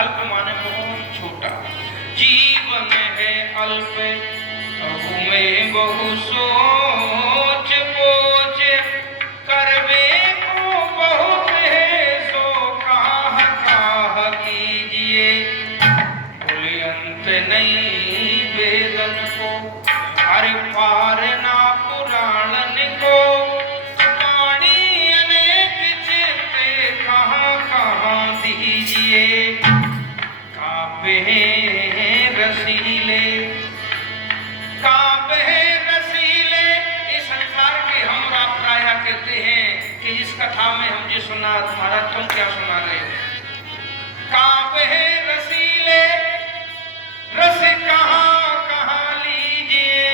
अल्प माने बहुत छोटा। जीवन है अल्प अहु में बहु सोच पोच, करवे को बहुत है सो काह काह कीजिए। बोले अंत नहीं वेदन को, अरे पार ना पुराणन को, वाणी अनेक चेते कहाँ कहाँ दीजिए। काव्य रसीले, काव्य रसीले, इस संसार के हम प्राय कहते हैं कि इस कथा में हम जो सुना तुम्हारा तुम क्या सुना रहे हो। काव्य रसीले, रस कहाँ कहाँ लीजिए।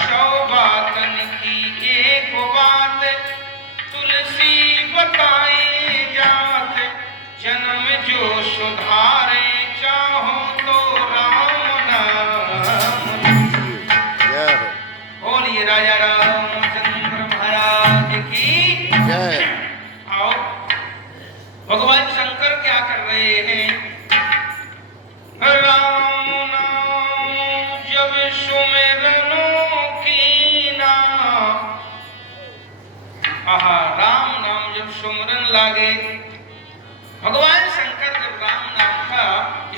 सौ बातन की एक बात, तुलसी बताए जात। जन्म जो सुधारे चाहो तो राम नाम। बोलिए राजा रामचंद्र महाराज की जय। आओ, भगवान शंकर क्या कर रहे हैं। राम नाम जब सुमिरनों की ना, आहा, राम नाम जब सुमिरन लागे। भगवान शंकर जब राम नाम का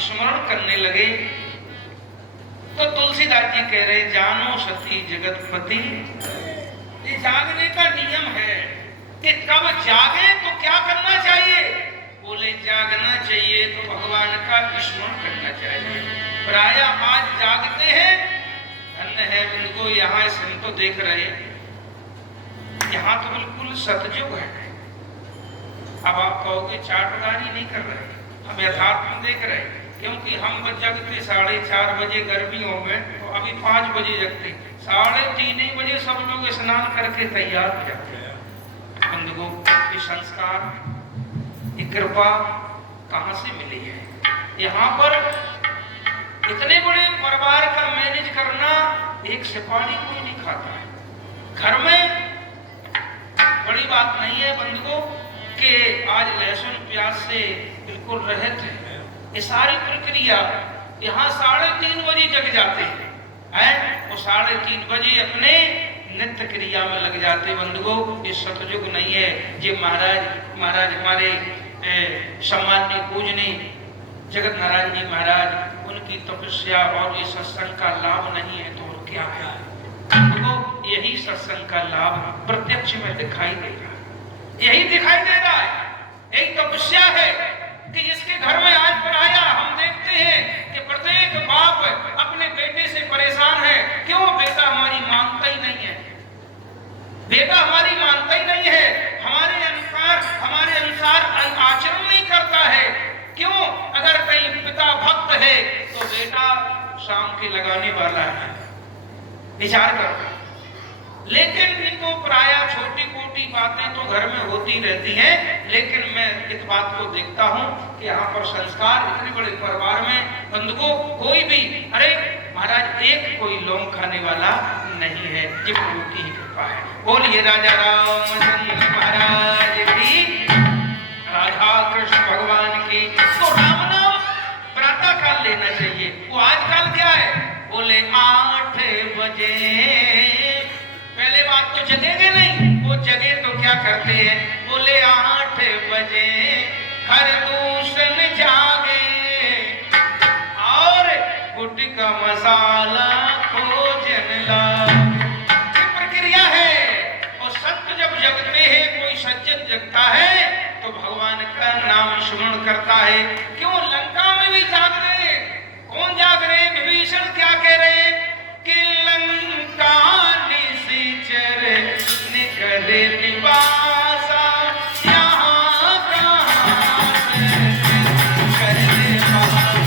स्मरण करने लगे तो तुलसीदास जी कह रहे, जानो सती जगतपति। ये जागने का नियम है कि कब जागे तो क्या करना चाहिए। बोले जागना चाहिए तो भगवान का स्मरण करना चाहिए। प्राय आज जागते हैं, धन्य है उनको। यहाँ से हम तो देख रहे हैं, यहाँ तो बिल्कुल सतयुग है। अब आप कहोगे चाटगानी नहीं कर रहे, हम यथार्थ में देख रहे हैं। क्योंकि हम जगते 4:30 बजे गर्मियों में, तो अभी 5 बजे जगते, 3:30 बजे सब लोग स्नान करके तैयार हो जाते हैं। बंधुओं, ये संस्कार, ये कृपा कहाँ से मिली है। यहाँ पर इतने बड़े परिवार का मैनेज करना, एक सिपाही कोई नहीं खाता है। घर में बड़ी बात नहीं है बंधुओं कि आज लहसुन प्याज से बिल्कुल रहित है। ये सारी प्रक्रिया यहाँ 3:30 बजे जग जाते हैं, वो 3:30 बजे अपने नित्य क्रिया में लग जाते। बंधुओं, ये सतयुग नहीं है। ये महाराज हमारे सम्माननीय पूजनीय जगत नारायण जी महाराज, उनकी तपस्या और ये सत्संग का लाभ नहीं है तो और क्या है। बंधुओं, यही सत्संग का लाभ प्रत्यक्ष में दिखाई दे रहा है। यही दिखाई दे रहा है, यही तपस्या है कि जिसके घर में आज पराया हम देखते हैं कि प्रत्येक बाप अपने बेटे से परेशान है। क्यों? बेटा हमारी मानता ही नहीं है, बेटा हमारी मानता ही नहीं है, हमारे अनुसार आचरण नहीं करता है। क्यों? अगर कहीं पिता भक्त है तो बेटा शाम के लगाने वाला है, विचार करता। लेकिन इनको प्राय छोटी मोटी बातें तो घर में होती रहती हैं, लेकिन मैं इस बात को देखता हूं कि यहाँ पर संस्कार इतने बड़े परिवार में बंधुओं कोई भी, अरे महाराज एक कोई लौंग खाने वाला नहीं है। ये प्रभु की ही कृपा है। बोलिए राजा रामचंद्र महाराज की, राधा कृष्ण भगवान की। तो राम नाम प्रातः काल लेना चाहिए। वो आजकल क्या है, बोले 8 बजे। पहले बात तो जगेंगे नहीं, वो जगे तो क्या करते हैं, बोले 8 बजे हर दूषण जागे और गुटका मसाला खोजन लागे। ये प्रक्रिया है। और संत जब जगते हैं, कोई सज्जन जगता है तो भगवान का नाम स्मरण करता है। क्यों? लंका में भी जाग रहे। कौन जाग रहे? विभीषण क्या कह रहे कि लंका निशिचर निकले निवासा, यहाँ कहाँ करे बहासा।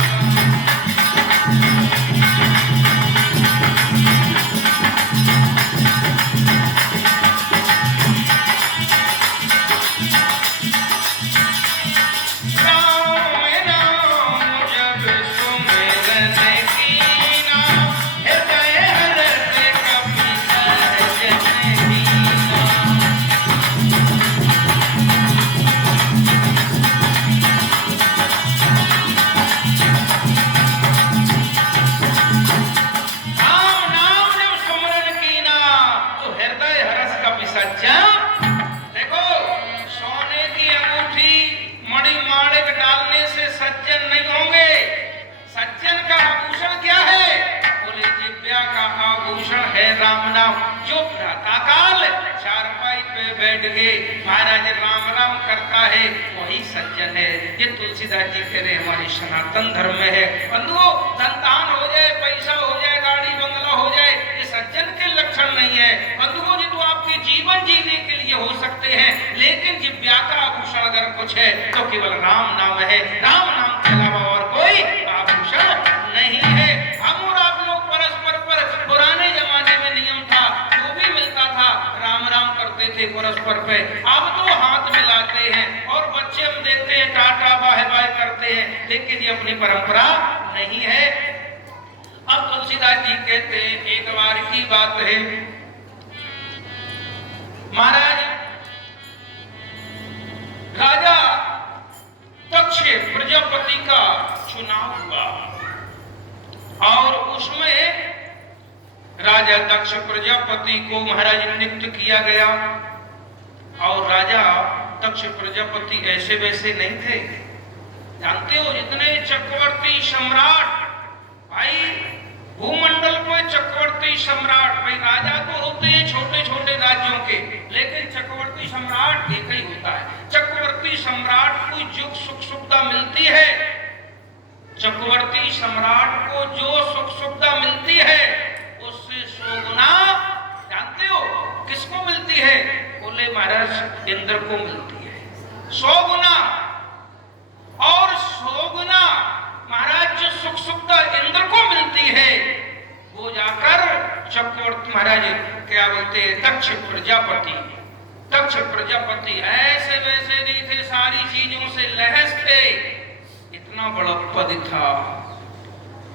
सज्जन नहीं होंगे। सज्जन का आभूषण क्या है? बोले जिब्या का आभूषण है राम नाम। जो प्रातःकाल चारपाई पे बैठ के महाराज राम राम करता है वही सज्जन है। ये तुलसीदास जी कह रहे हमारे सनातन धर्म में है। बंधुओं, संतान हो जाए, पैसा हो जाए, गाड़ी बंगला हो जाए, ये सज्जन के लक्षण नहीं है। बंधुओं, ये तो आपके जीवन जीने के लिए हो सकते हैं, लेकिन जिब्या का आभूषण अगर कुछ है तो केवल राम नाम है। राम नाम के अलावा और कोई आभूषण नहीं है। हम और आप लोग परस्पर पर पुराने जमाने में नियम था, जो भी मिलता था राम राम करते थे परस्पर पे। अब तो हाथ मिलाते हैं और बच्चे हम देखते हैं टाटा बाय बाय करते हैं, लेकिन ये अपनी परंपरा नहीं है। अब तुलसीदास जी कहते हैं, एक बार की बात है, महाराज राजा दक्ष प्रजापति का चुनाव हुआ और उसमें राजा दक्ष प्रजापति को महाराज नियुक्त किया गया। और राजा दक्ष प्रजापति ऐसे वैसे नहीं थे, जानते हो, जितने चक्रवर्ती सम्राट, भाई भूमंडल में चक्रवर्ती सम्राट, भाई राजा तो होते हैं छोटे छोटे राज्यों के, लेकिन चक्रवर्ती सम्राट एक ही होता है। चक्रवर्ती सम्राट को जो सुख सुविधा मिलती है, चक्रवर्ती सम्राट को जो सुख सुविधा मिलती है उससे 100 गुना, जानते हो किसको मिलती है? बोले महाराज इंद्र को मिलती है 100 गुना। और 100 गुना महाराज जो सुख सुविधा इंद्र को मिलती है वो जाकर चक्रवर्ती महाराज क्या बोलते हैं, दक्ष प्रजापति। दक्ष प्रजापति ऐसे वैसे नहीं थे, सारी चीजों से लहस थे, इतना बड़ा पद था।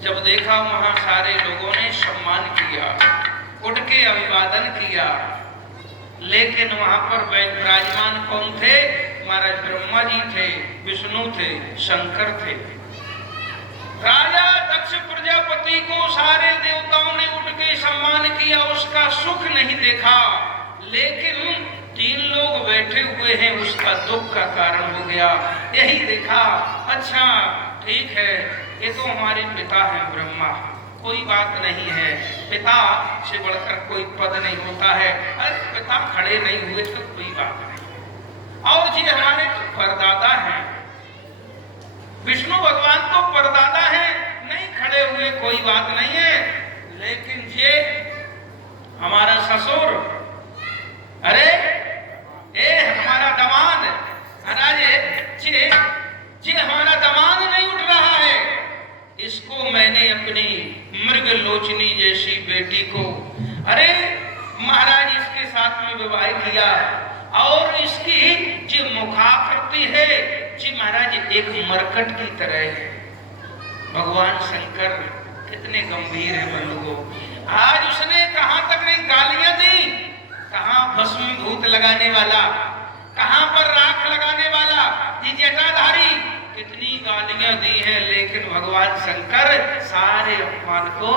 जब देखा वहां सारे लोगों ने सम्मान किया, उठ के अभिवादन किया, लेकिन वहां पर विराजमान कौन थे? महाराज ब्रह्मा जी थे, विष्णु थे, शंकर थे। राजा दक्ष प्रजापति को सारे देवताओं ने उठ के सम्मान किया, उसका सुख नहीं देखा, लेकिन 3 लोग बैठे हुए हैं, उसका दुख का कारण हो गया। यही देखा, अच्छा ठीक है, ये तो हमारे पिता हैं ब्रह्मा, कोई बात नहीं है, पिता से बढ़कर कोई पद नहीं होता है। अरे पिता खड़े नहीं हुए तो कोई बात नहीं। और जी हमारे परदादा हैं, विष्णु भगवान तो परदादा हैं, नहीं खड़े हुए कोई बात नहीं है, लेकिन ये हमारा ससुर, अरे हमारा दमाद, महाराज जी हमारा दमाद नहीं उठ रहा है, इसको मैंने अपनी मृग लोचनी जैसी बेटी को, अरे महाराज इसके साथ में विवाह किया, और इसकी जो मुखाकृति है जी महाराज एक मरकट की तरह है। भगवान शंकर कितने गंभीर है बंधुओं। आज उसने कहां तक नहीं गालियां दी, कहां भस्मीभूत लगाने वाला, कहां पर राख लगाने वाला, ये जटाधारी, कितनी गालियां दी हैं, लेकिन भगवान शंकर सारे अपमान को,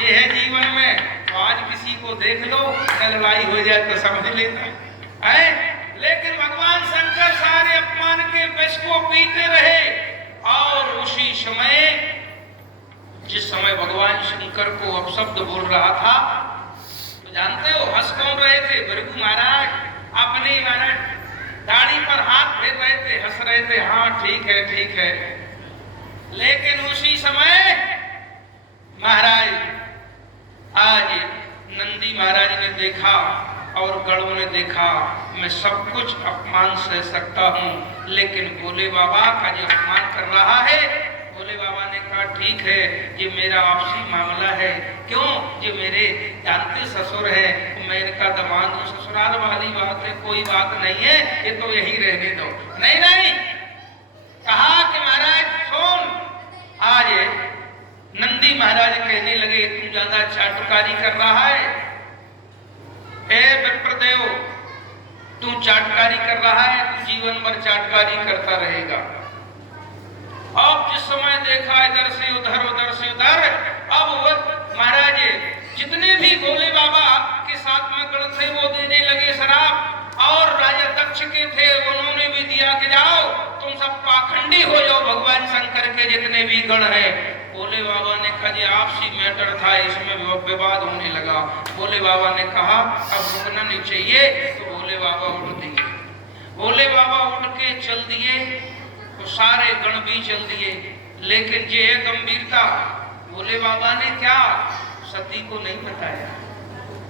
ये है जीवन में। तो आज किसी को देख लो, लड़ाई हो जाए तो समझ लेता है, लेकिन भगवान शंकर सारे अपमान के विष को पीते रहे। और उसी समय, जिस समय भगवान शंकर को अपशब्द बोल रहा था, तो जानते हो हंस कौन रहे थे? भृगु महाराज अपने महाराज दाढ़ी पर हाथ फेर रहे थे, हंस रहे थे, हाँ ठीक है ठीक है। लेकिन उसी समय महाराज आज नंदी महाराज ने देखा और गणों ने देखा, मैं सब कुछ अपमान सह सकता हूँ, लेकिन भोले बाबा का जो अपमान कर रहा है, भोले बाबा ने कहा ठीक है, ये मेरा आपसी मामला है। क्यों? ये मेरे जानते ससुर है, मैं इनका दमाद हूँ, ससुराल वाली बात है, कोई बात नहीं है, ये तो यही रहने दो। नहीं नहीं, कहा कि महाराज सुन, आज नंदी महाराज कहने लगे तू ज्यादा चाटुकारी कर रहा है, ए विप्रदेव तू चाटकारी कर रहा है, तू जीवन भर चाटकारी करता रहेगा। अब जिस समय देखा इधर से उधर उधर से उधर, अब वो महाराज जितने भी भोले बाबा के साथ में गण थे वो देने लगे शराब, और राजा दक्ष के थे उन्होंने भी दिया कि जाओ तुम सब पाखंडी हो करके जितने भी गण है, भोले बाबा ने कहा जी आपसी मैटर था, इसमें विवाद होने लगा। भोले बाबा ने कहा अब रुकना नहीं चाहिए, तो भोले बाबा उठ दिए। भोले बाबा उठ के चल दिए तो सारे गण भी चल दिए, लेकिन ये गंभीरता भोले बाबा ने क्या सती को नहीं बताया,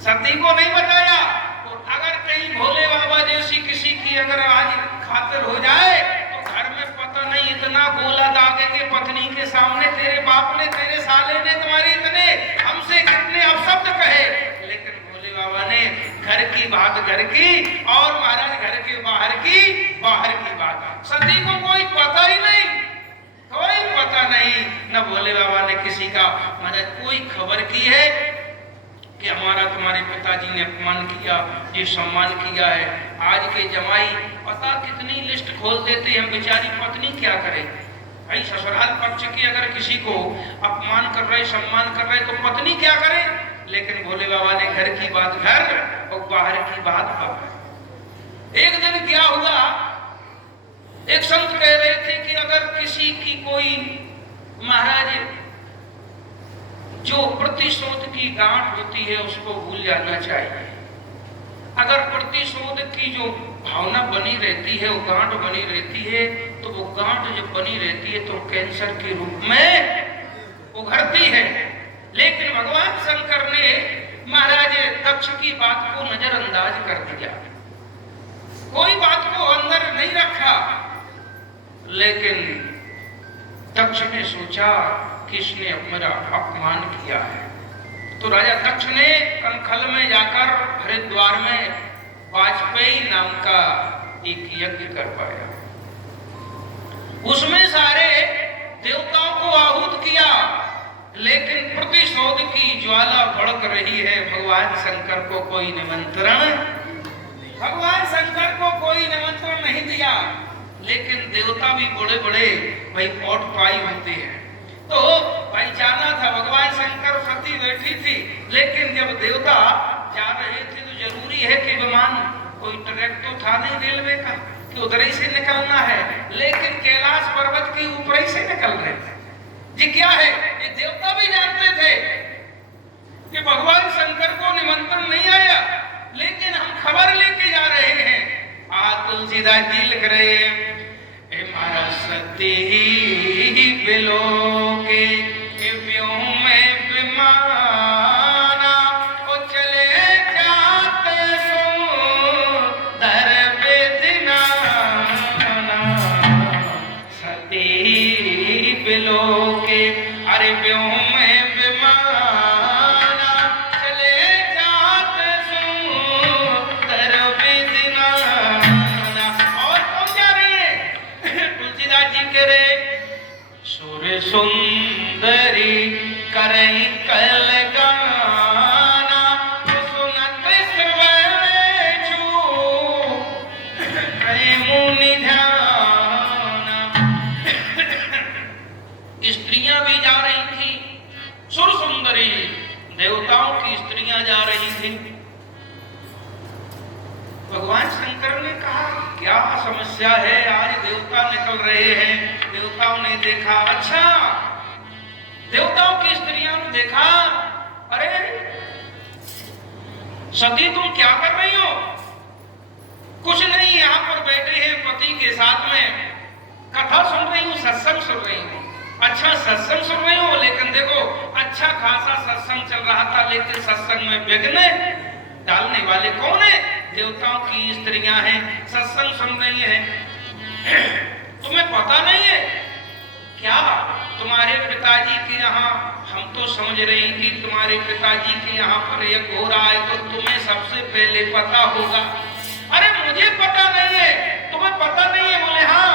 सती को नहीं बताया। तो अगर कहीं भोले बाबा जैसी किसी की अगर आज खातिर हो जाए तो घर में पता नहीं इतना गोला दागेंगे पत्नी के सामने, तेरे बाप ने तेरे साले ने तुम्हारे इतने हमसे कितने अपशब्द कहे, लेकिन भोले बाबा ने घर की बात घर की और महाराज घर के बाहर की बात। सती को कोई पता ही नहीं, कोई पता नहीं, न भोले बाबा ने किसी का महाराज कोई खबर की है कि हमारा तुम्हारे पिताजी ने अपमान किया, ये सम्मान किया है। आज के जमाई पता कितनी लिस्ट खोल देते हैं, बेचारी पत्नी क्या करे भाई, ससुराल पक्ष की अगर किसी को अपमान कर रहे सम्मान कर रहे तो पत्नी क्या करे, लेकिन भोले बाबा ने घर की बात घर और बाहर की बात बाहर। एक दिन क्या हुआ, एक संत कह रहे थे कि अगर किसी की कोई महाराज जो प्रतिशोध की गांठ होती है उसको भूल जाना चाहिए। अगर प्रतिशोध की जो भावना बनी रहती है, वो गांठ बनी रहती है, तो वो गांठ जब बनी रहती है तो कैंसर के रूप में उभरती है। लेकिन भगवान शंकर ने महाराज दक्ष की बात को नजरअंदाज कर दिया, कोई बात को अंदर नहीं रखा, लेकिन दक्ष ने सोचा किसने मेरा अपमान किया है, तो राजा दक्ष ने कनखल में जाकर हरिद्वार में वाजपेयी नाम का एक यज्ञ करवाया। उसमें सारे देवताओं को आहूत किया, लेकिन प्रतिशोध की ज्वाला भड़क रही है। भगवान शंकर को कोई निमंत्रण नहीं दिया, लेकिन देवता भी बड़े बड़े भाई पौट पाई होते हैं, तो भाई जाना था। भगवान शंकर सती बैठी थी, लेकिन जब देवता जा रहे थे तो जरूरी है कि विमान, कोई ट्रैक तो था नहीं रेलवे का कि उधर ही से निकलना है, लेकिन कैलाश पर्वत के ऊपर ही से निकल रहे थे। जी क्या है, ये देवता भी जानते थे कि भगवान शंकर को निमंत्रण नहीं आया, लेकिन हम खबर लेके जा रहे हैं। तुलसीदास जी लिख रहे हैं, मारा सती बिलो के व्योम में विमाना, ओ चले जाते सो दर बेदना, सती बिलो के अरे व्योम में विमाना, चले जाते सो दर बेदना। और कौन जा रही है, तुलसीदास जी कह रहे सुर सुंदरी करई कल गाना, सुनत सवेचू मुनि ध्याना। स्त्रियां भी जा रही थी, सुर सुंदरी देवताओं की स्त्रियां जा रही थी। भगवान शंकर ने कहा क्या समस्या है, आज देवता निकल रहे हैं। देवताओं ने देखा, अच्छा देवताओं की स्त्रियों ने देखा, अरे सती तुम क्या कर रही हो? कुछ नहीं, यहाँ पर बैठे हैं पति के साथ में, कथा सुन रही हूँ, सत्संग सुन रही हूँ। अच्छा सत्संग सुन रही हूँ, लेकिन देखो अच्छा खासा सत्संग चल रहा था, लेकिन सत्संग में विघ्न डालने वाले कौन है? देवताओं की स्त्रियां हैं, सत्संग सुन रही हैं। तुम्हें पता नहीं है क्या तुम्हारे पिताजी के यहाँ, हम तो समझ रहे हैं कि तुम्हारे पिताजी के यहाँ पर यज्ञ हो रहा है, तो तुम्हें सबसे पहले पता होगा। अरे मुझे पता नहीं है, तुम्हें पता नहीं है? बोले हाँ।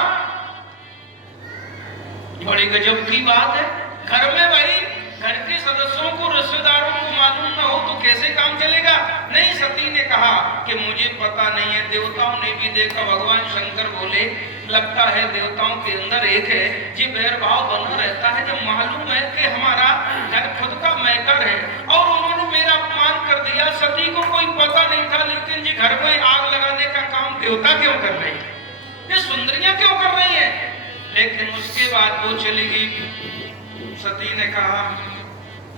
बड़ी गजब की बात है, घर में भाई घर के सदस्यों को, रिश्तेदारों को मालूम न हो तो कैसे काम चलेगा? नहीं, सती ने कहा कि मुझे पता नहीं है। देवताओं ने भी देखा। भगवान शंकर बोले लगता है देवताओं के अंदर एक है जी बैरभाव बना रहता है, जब मालूम है कि हमारा घर खुद का मैटर है और उन्होंने मेरा अपमान कर दिया। सती को कोई पता नहीं था, लेकिन जी घर में आग लगाने का काम देवता क्यों कर रही है, ये सुंदरियां क्यों कर रही है? लेकिन उसके बाद वो चली गई। सती ने कहा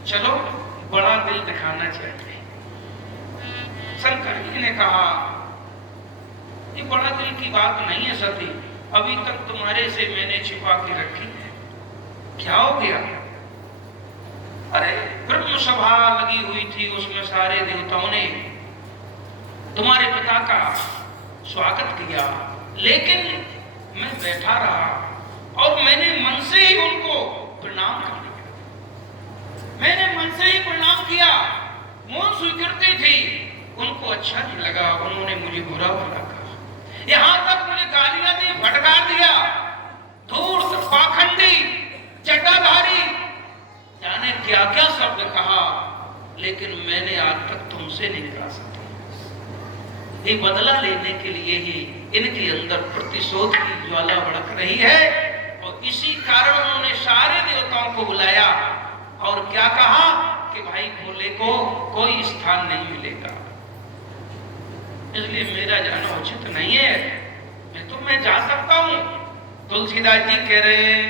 चलो बड़ा दिल दिखाना चाहिए। शंकर जी ने कहा ये बड़ा दिल की बात नहीं है सती, अभी तक तुम्हारे से मैंने छिपा के रखी है, क्या हो गया? अरे ब्रह्म सभा लगी हुई थी, उसमें सारे देवताओं ने तुम्हारे पिता का स्वागत किया, लेकिन मैं बैठा रहा और मैंने मन से ही उनको प्रणाम कर दिया। मैंने मन से ही प्रणाम किया, मौन स्वीकृति थी, उनको अच्छा नहीं लगा, उन्होंने मुझे बुरा भला कहा, यहां तक मुझे गालियां दी, भटका दिया, धूर्त, पाखंडी, जटाधारी, जाने क्या क्या शब्द कहा, लेकिन मैंने आज तक तुमसे नहीं कहा सकता। ये बदला लेने के लिए ही इनके अंदर प्रतिशोध की ज्वाला भड़क रही है और इसी कारण उन्होंने सारे देवताओं को बुलाया और क्या कहा कि भाई भोले को कोई स्थान नहीं मिलेगा, इसलिए मेरा जाना उचित नहीं है। मैं जा सकता हूं। तुलसीदास जी कह रहे हैं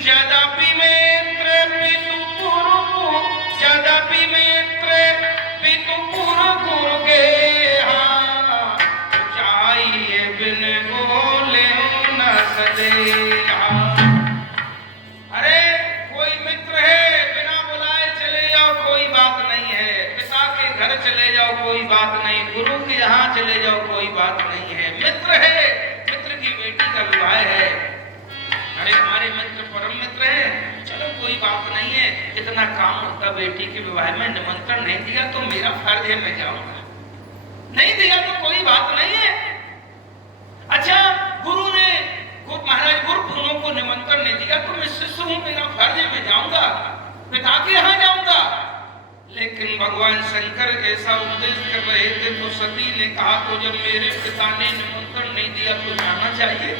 जदापि मित्र पितु गुरु, जदापि मित्र पितु गुरु गुरु के चाहिए बिन बोले न सदे। अरे कोई मित्र है बिना बुलाए चले जाओ कोई बात नहीं है, पिता के घर चले जाओ कोई बात नहीं, गुरु के यहाँ चले जाओ कोई बात नहीं है, मित्र है, मित्र की बेटी का विवाह है, अरे हमारे मित्र परम मित्र हैं, चलो कोई बात नहीं है, इतना काम होता बेटी के विवाह में, निमंत्रण नहीं दिया तो मेरा फर्ज है मैं जाऊंगा, नहीं दिया तो कोई बात नहीं है। अच्छा गुरु ने महाराज गुरुपुरों को निमंत्रण नहीं दिया तो मैं शिष्य हूं, मेरा फर्ज है मैं जाऊंगा, पिता के यहाँ जाऊंगा। लेकिन भगवान शंकर ऐसा उपदेश कर रहे थे तो सती ने कहा तो जब मेरे पिता ने निमंत्रण नहीं दिया तो जाना चाहिए,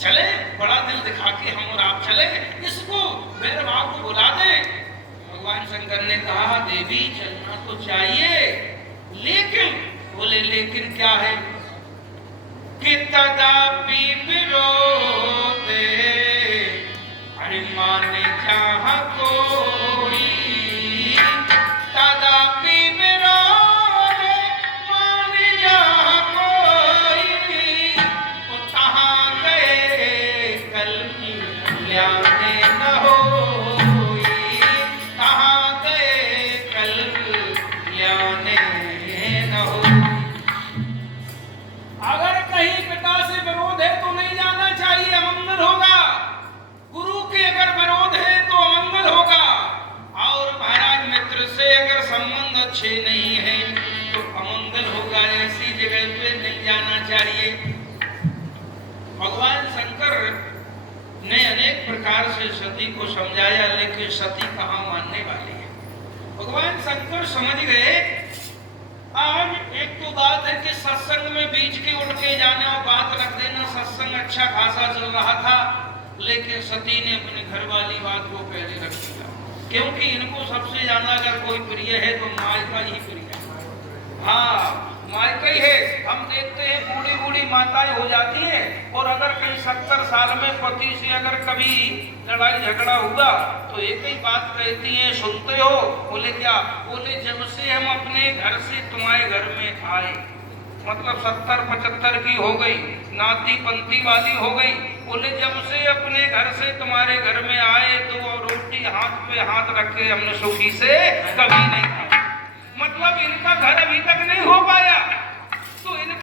चले बड़ा दिल दिखा के हम और आप चले, इसको भैरव को बुला दे। भगवान शंकर ने कहा देवी चलना तो चाहिए, लेकिन बोले लेकिन क्या है कि तदापि विरोधे अरे माने जहाँ कोई, तदापि विरोधे माने जहाँ कोई, तो तहाँ गए कल्याणे न होई, तहाँ गए कल्याणे न होई। अगर कहीं पिता से विरोध है तो नहीं जाना चाहिए, अमंगल होगा, गुरु के अगर विरोध है तो अमंगल होगा, और महाराज मित्र से अगर संबंध अच्छे नहीं है तो अमंगल होगा, ऐसी जगह पे नहीं जाना चाहिए। भगवान शंकर ने अनेक प्रकार से सती को समझाया, लेकिन सती कहाँ मानने वाली है। भगवान शंकर समझ गए आज एक तो बात है कि सत्संग में बीच के उठ के जाना और बात रख देना, सत्संग अच्छा खासा चल रहा था, लेकिन सती ने अपने घर वाली बात को पहले रख दिया, क्योंकि इनको सबसे ज्यादा अगर कोई प्रिय है तो मायका ही प्रिय है। हाँ मायका ही है। हम देखते हैं बूढ़ी बूढ़ी माताएं हो जाती हैं और अगर कहीं 70 साल में पति से अगर कभी लड़ाई झगड़ा हुआ तो एक ही बात कहती है, सुनते हो? बोले क्या? बोले जब से हम अपने घर से तुम्हारे घर में आए, मतलब 70-75 की हो गई, नाती पंती वाली हो गई, बोले जब से अपने घर से तुम्हारे घर में आए तो रोटी हाथ पे हाथ रखे हमने सुखी से कभी नहीं खाई। मतलब इनका घर अभी तक नहीं हो पाया।